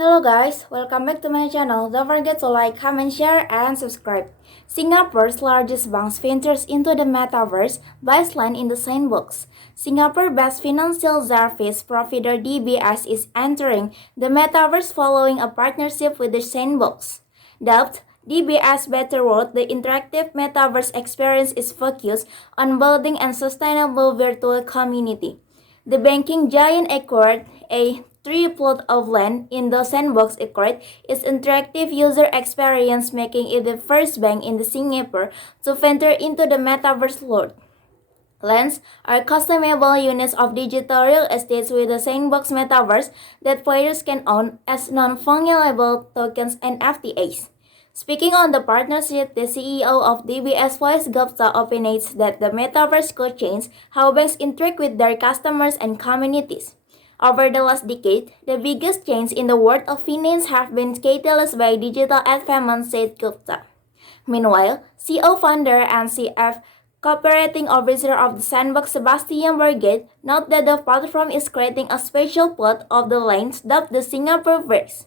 Hello guys, welcome back to my channel. Don't forget to like, comment, share, and subscribe. Singapore's largest bank ventures into the metaverse buys land in the sandbox. Singapore-based financial service provider DBS is entering the metaverse following a partnership with the sandbox. Dubbed DBS Better World, the interactive metaverse experience is focused on building a sustainable virtual community. The banking giant acquired a 3 plot of land in the sandbox acquired its interactive user experience, making it the first bank in the Singapore to venture into the metaverse world. Lands are customizable units of digital real estate with the sandbox metaverse that players can own as non-fungible tokens and FTAs. Speaking on the partnership, the CEO of DBS Voice Gupta opinates that the metaverse could change how banks interact with their customers and communities. Over the last decade, the biggest change in the world of finance have been catalyzed by digital advancements, said Gupta. Meanwhile, CEO founder and CF Cooperating Officer of the Sandbox Sebastian Berget noted that the platform is creating a special plot of the lands dubbed the Singapore Verse.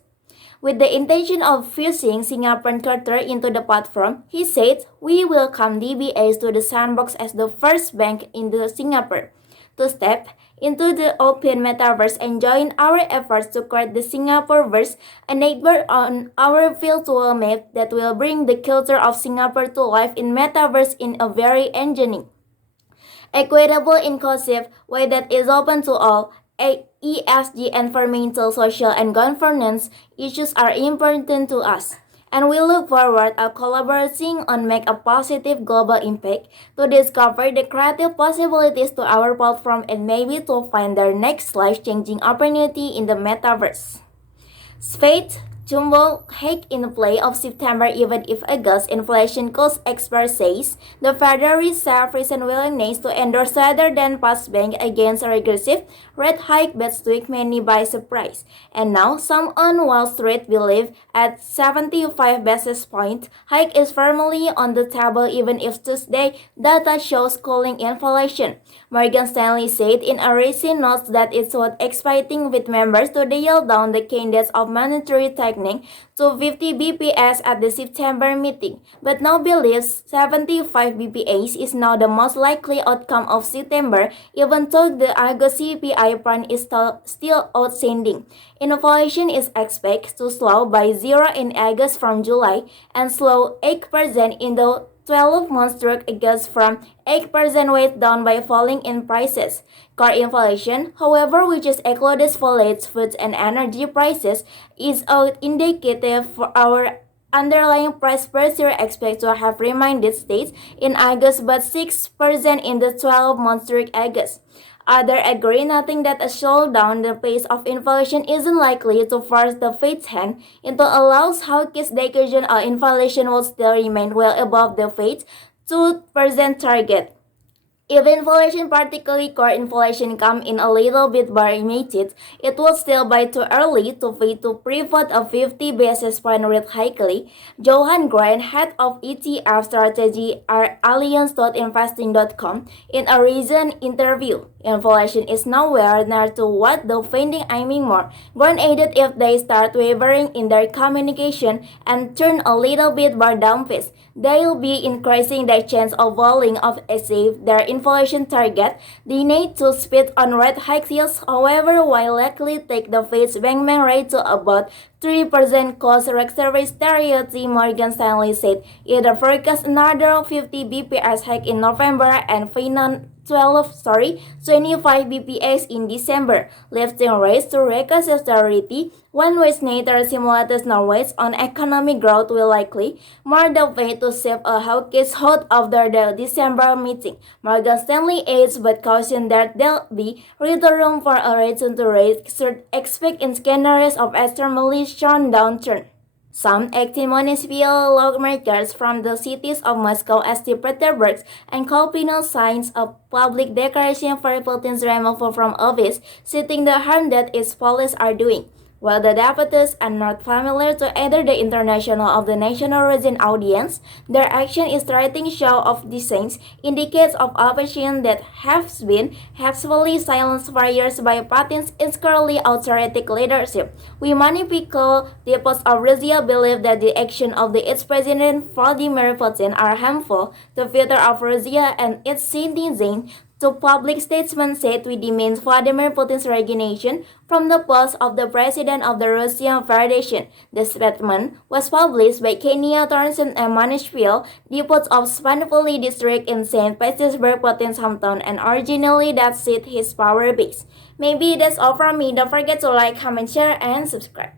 With the intention of fusing Singaporean culture into the platform, he said, "We welcome DBS to the Sandbox as the first bank in the Singapore to step into the open metaverse and join our efforts to create the Singaporeverse, a neighbor on our virtual map that will bring the culture of Singapore to life in metaverse in a very engaging, equitable, inclusive way that is open to all." ESG, environmental, social, and governance issues are important to us, and we look forward to collaborating on make a positive global impact to discover the creative possibilities to our platform and maybe to find their next life-changing opportunity in the metaverse. Fate Jumbo hike in the play of September even if August inflation cost expert says the Federal Reserve recent willingness to endorse rather than pass bank against a regressive rate hike but took many by surprise. And now some on Wall Street believe at 75 basis point hike is firmly on the table even if Tuesday data shows cooling inflation. Morgan Stanley said in a recent note that it was expecting with members to dial down the cadence of monetary tightening to 50 bps at the September meeting, but now believes 75 bps is now the most likely outcome of September, even though the August CPI print is still outstanding. Inflation is expected to slow by 0 in August from July and slow 8% in the 12 months struck August from 8% weight down by falling in prices. Core inflation, however, which is excludes foods, foods, and energy prices, is an indicator for our underlying price pressure expected to have remained steady in August but 6% in the 12 months struck August. Others agree noting that a slowdown the pace of inflation isn't likely to force the Fed's hand into allows hawkish decision or inflation will still remain well above the Fed's 2% target. If inflation, particularly core inflation, come in a little bit more muted, it will still be too early to pivot a 50 basis point rate hike. Johan Green, head of ETF strategy at Allianz.investing.com, in a recent interview, inflation is nowhere near to what the Fed is aiming more. Green added if they start wavering in their communication and turn a little bit more downbeat, they'll be increasing their chance of falling off achieve their inflation target. They need to speed on rate hikes, however, while likely take the Fed's bank rate to about 3% cost reserve stereotype. Morgan Stanley said it forecast another 50 bps hike in November and final 25 bps in December, lifting rates to record austerity, one which neither simulates nor waits on economic growth will likely more the way to save a hawkish hold after the December meeting. Morgan Stanley aids but cautioned that there'll be little room for a return to rates should expect in scenarios of extremely strong downturn. Some 18 municipal lawmakers from the cities of Moscow, St. Petersburg, and Kolpino signed a public declaration for Putin's removal from office, citing the harm that its policies are doing. While the debaters are not familiar to either the international or the national region audience, their action is striking show of dissent indicates of opposition that has been heavily silenced for years by Putin's incurably authoritarian leadership. We many people, the opposite of Russia, believe that the action of its president Vladimir Putin are harmful to the future of Russia and its citizens. The public statement said we demand Vladimir Putin's resignation from the post of the president of the Russian Federation. The statement was published by Kenya Thornton and Manishville, deputies of Spanipoli district in St. Petersburg, Putin's hometown, and originally that seat his power base. Maybe that's all from me. Don't forget to like, comment, share, and subscribe.